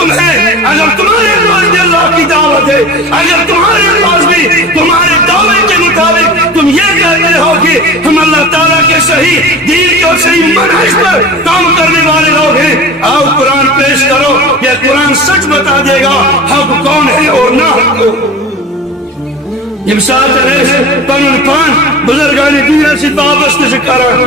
اگر تمہارے پاس بھی اللہ کی دعوت ہے، اگر تمہارے پاس بھی تمہارے دعوے کے مطابق تم یہ کہتے ہو کہ ہم اللہ تعالیٰ کے صحیح دین کے اور صحیح منہج پر کام کرنے والے لوگ ہیں، آؤ قرآن پیش کرو، یہ قرآن سچ بتا دے گا حق کون ہے اور نہ حق کون۔ امسات ریس پنن پان بزرگان دین سے وابستہ سے کران،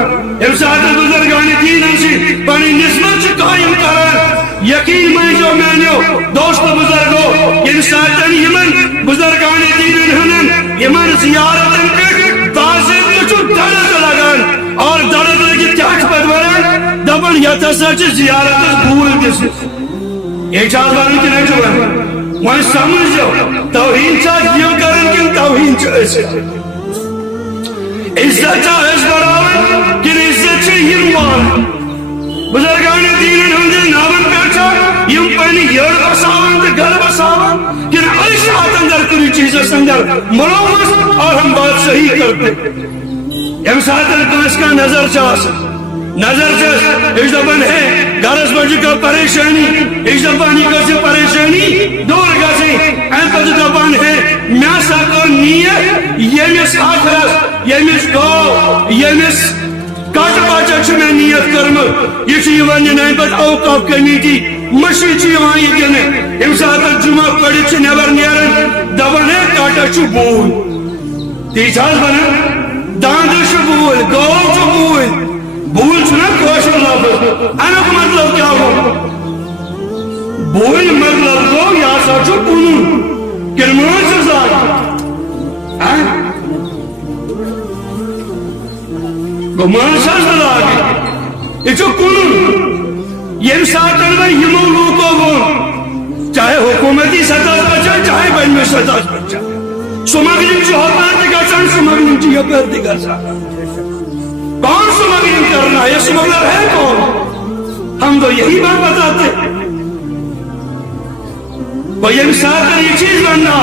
امسات بزرگان دین سے پنی نسبت سے قائم کران۔ یقین میں جو میں نے دوست بزرگو امساتن یمن بزرگان دین ہنن یمن زیارتن پہ بازن کچھ درد لگان اور درد لگی تیاک بدوران دبن یا تساچ زیارت بھول جسے ایچار بارن کی نہیں چوئے وہاں سمجھ جو توہین چاہ یہ کرن کن توہین چاہ ایسے عزت چاہ اس براون کن عزت چاہ ہموان بزرگان دین ہندے نامن پیچھا یم پہنی یڑ بساون دے گھر بساون کن عیشات اندر کنی چیز اندر ملومس اور ہم بات صحیح کرتے یم ساتھ کو اس کا نظر چاہ نظر چاہ اس دبن ہے گارس بجی کا پریشانی اس دبانی کا سے پریشانی دور کا سے این پس دبان ہے میاسا کو نیت یمیس آخرس یمیس گو یمیس کاٹ باچا چھ میں نیت کرم یہ چھ یوان نائن پس اوقاف کمیٹی مشی چھ یوان یہ کنے امساتا جمعہ پڑی چھ نیور نیرن دبن ہے کاٹا چھ بول تیجاز بنا داندر چھ بول گو چھ بول بول چھنا کوشن لفظ انک مطلب کیا ہو بول مطلب کو یا ساچو کنون کرمان سے زیادہ گمان سے زیادہ یہ چھو کنون یہ ساتھ میں یمو لوکو گون چاہے حکومتی سطح بچا چاہے بین میں سطح بچا سمگلنگ چو ہوپر دکھا چاہے سمگلنگ چو ہوپر دکھا چاہے کون سمگلنگ کرنا یہ سمگلر ہے کون ہم تو یہی بات بتاتے وہ یہ ساتھ یہ چیز بننا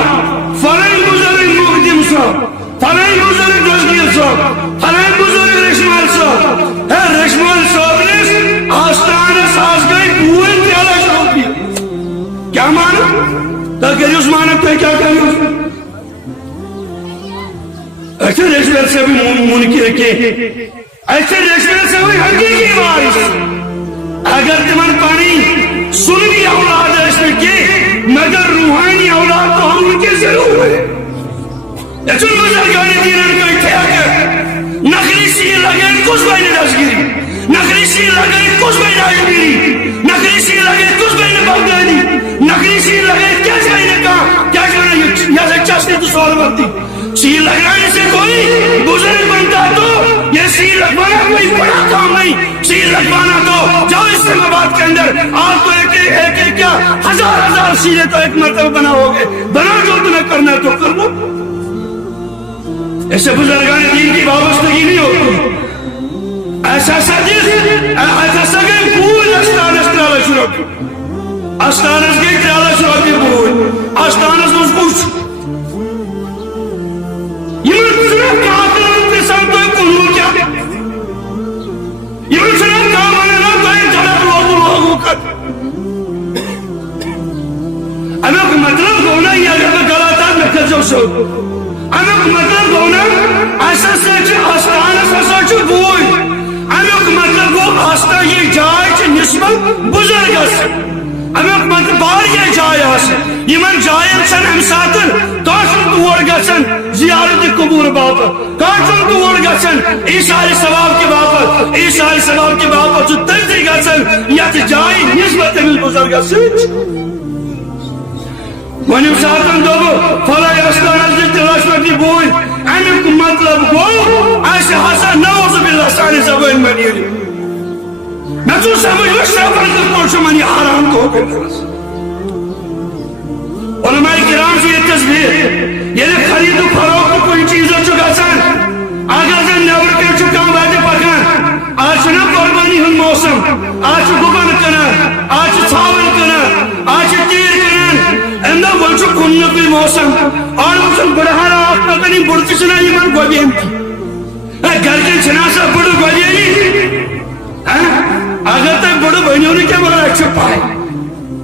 فرائن بزرگ مقدم صاحب فرائن بزرگ دزگیر صاحب فرائن بزرگ رشمال صاحب ہے رشمال صاحب نے آستان ساز گئی بوئن پیالا شروع کیا کیا مانا تاکہ اس مانا پہ کیا کریں اس میں ایسے رشمال سے بھی منکر کے ایسے رشمال سے بھی حقیقی وارث اگر تمہن پانی سنی اولاد ہے اس میں کی مگر روحانی اولاد تو ہم ان کے ضرور ہے لیکن بزرگانی دینن کو اتھیا کر نخریسی لگے کچھ بین دستگیری نخریسی لگے کچھ بین آجمیری نخریسی لگے کچھ بین بغدادی نخریسی لگے کیس بین کہا کیا کرنا یا سے چاہتے تو سوال بھرتی سیل لگانے سے کوئی بزرگ بنتا تو یہ سیل لگوانا کوئی بڑا کام نہیں سیل لگوانا تو جاؤ اسلام آباد کے اندر آپ تو ایک کیا ہزار سیلیں تو ایک مرتبہ بنا ہوگے بنا جو تمہیں کرنا ہے تو کر لو ایسے بزرگان دین کی وابستگی نہیں ہوتی ایسا سجس ایسا سگے بھول استانس ترالا شروع کی استانس گئی ترالا شروع کی بھول استانس نوز پوچھ یہ صرف کافر انتسان تو ایک قلوب کیا یہ صرف کامانا تو ایک جلد لوگو کت اگر مطلب ہونا یہ اگر غلطات میں کجو سو اگر مطلب ہونا ایسا سچ آستان سچ بوئی اگر مطلب وہ آستان یہ جائے چھ نسبت بزرگ اس اگر مطلب بار یہ جائے اس یہ من جائے سن امساتن کاشن دوڑ گسن زیارت قبور باپت کاشن دوڑ گسن عیسیٰ ثواب کے باپت عیسیٰ ثواب کے باپت جو تنزی گسن یا جائے نسبت مل بزرگ اس ونیم ساتن دوبو فلائی استان از تلاش مدی بوئی امیک مطلب گو ایسے حسن نوز باللہ سانی زبان منیری میں تو سمجھ وشتا فرد پوچھو منی حرام کو کرنس علماء کرام سے یہ تصویر یہ خرید و فروخت کوئی چیز ہو چکا سن آگا سے نیور کے چکا بیٹے پکان آج نا قربانی ہن موسم آج گبن کنن آج چھاول کنن آج تیر کنن اندہ بلچو کنن کوئی موسم اور موسم بڑھانا آپ پکنی بڑھتی سنا یہ من گوبین کی گھر کے چھناسا بڑھو گوبینی اگر تک بڑھو بہنیوں نے کیا بڑھا ایک چھپا ہے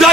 2